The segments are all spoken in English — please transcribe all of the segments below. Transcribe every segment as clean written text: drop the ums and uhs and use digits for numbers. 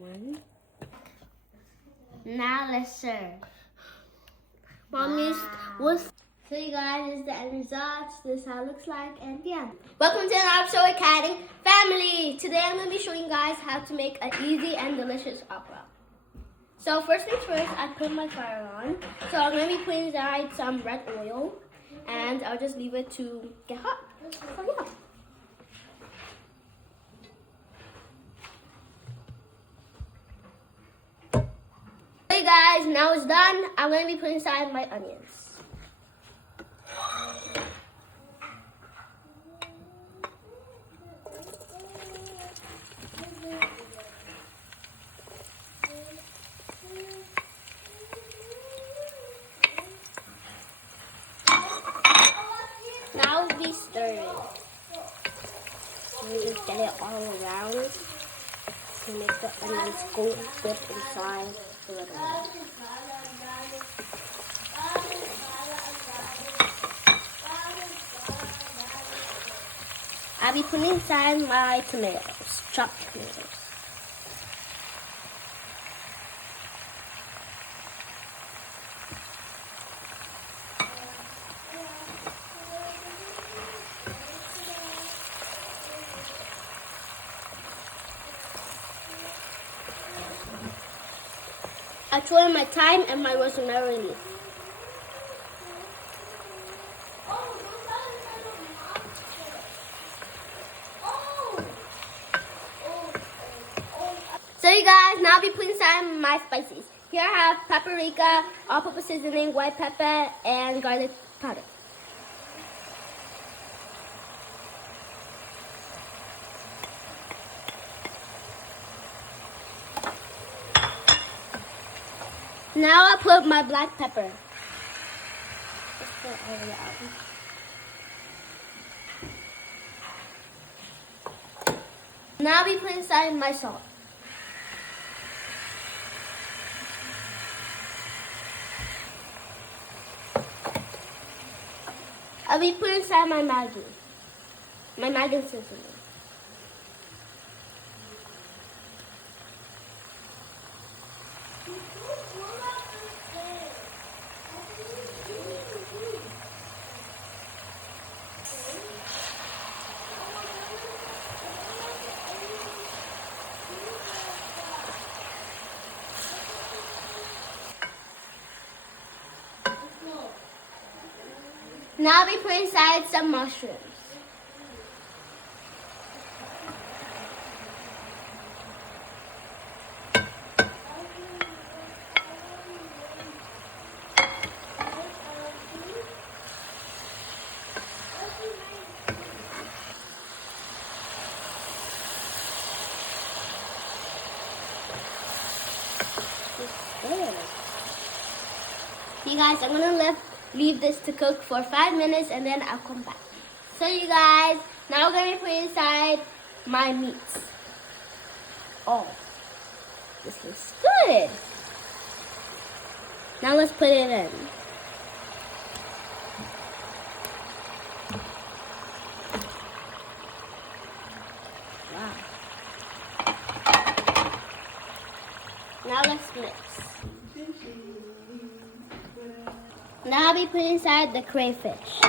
One. Now let's serve. Mommy's was. So you guys, this is the end results. This is how it looks like, and yeah. Welcome to another episode with Caddy Family. Today I'm going to be showing you guys how to make an easy and delicious okra. So first things first, I put my fire on. So I'm going to be putting inside some red oil, and I'll just leave it to get hot. So yeah. Hey guys, now it's done. I'm going to be putting inside my onions. Now we stir it. We just get it all around to make the onions go dip inside the red oil. I'll be putting inside my tomatoes, chopped tomatoes. I throw in my thyme and my rosemary leaf. So you guys, now I'll be putting some my spices. Here I have paprika, all-purpose seasoning, white pepper, and garlic powder. Now I put my black pepper. Just put it all out. Now we put inside my salt. I'll be putting inside my Maggi seasoning. Now we put inside some mushrooms. You guys, I'm gonna leave this to cook for 5 minutes and then I'll come back. So you guys, now we're gonna put inside my meats. Oh, this looks good. Now let's put it in. Wow. Now let's mix. Now I'll be putting inside the crayfish.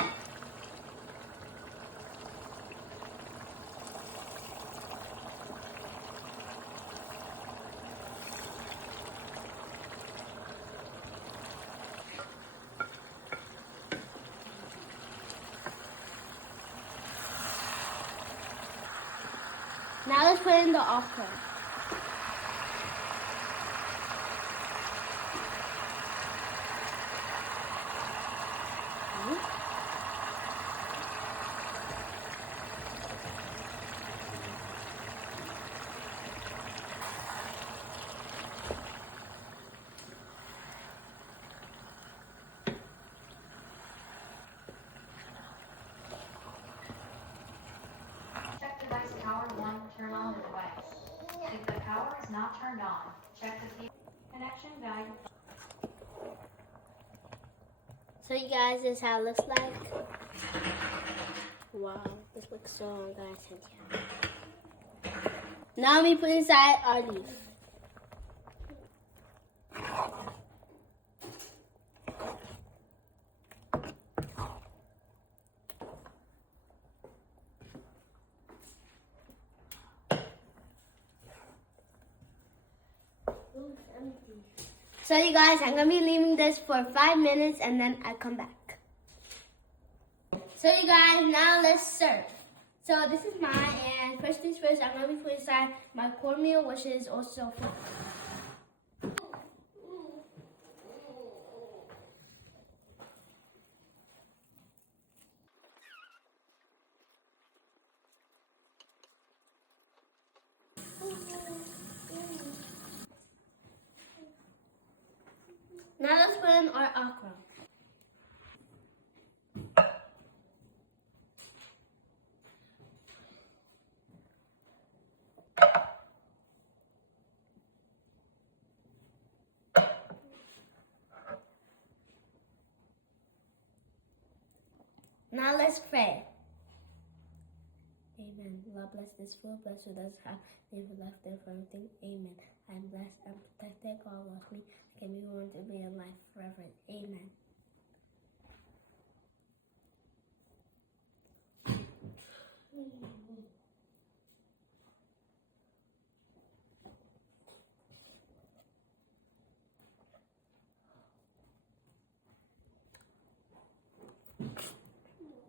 Now let's put in the okra. Turn on the device. If the power is not turned on, check the cable connection guide. So you guys, this is how it looks like. Wow, this looks so good. Now we put inside our leaf. So you guys, I'm gonna be leaving this for 5 minutes and then I come back. So you guys, now let's serve. So this is mine, and first things first, I'm gonna be putting inside my cornmeal, which is also full. Now let's put in our okra. Now let's pray. Amen. Lord bless this food, bless who does have never left there for anything. Amen. I am blessed and protected. God loves me. I can be born to be in life forever. Amen.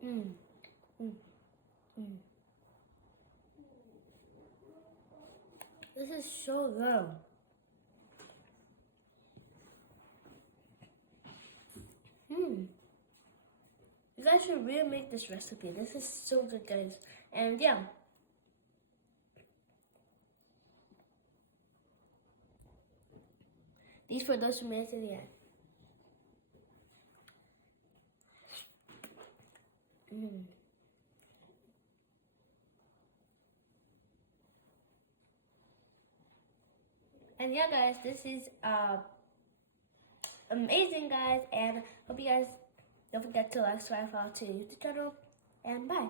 Mm. Mm. Mm. This is so good. You guys should really make this recipe. This is so good, guys. And yeah. These for those who made it to the end. Mm. And yeah, guys, this is amazing, guys. And hope you guys don't forget to like, subscribe, follow to the YouTube channel. And bye.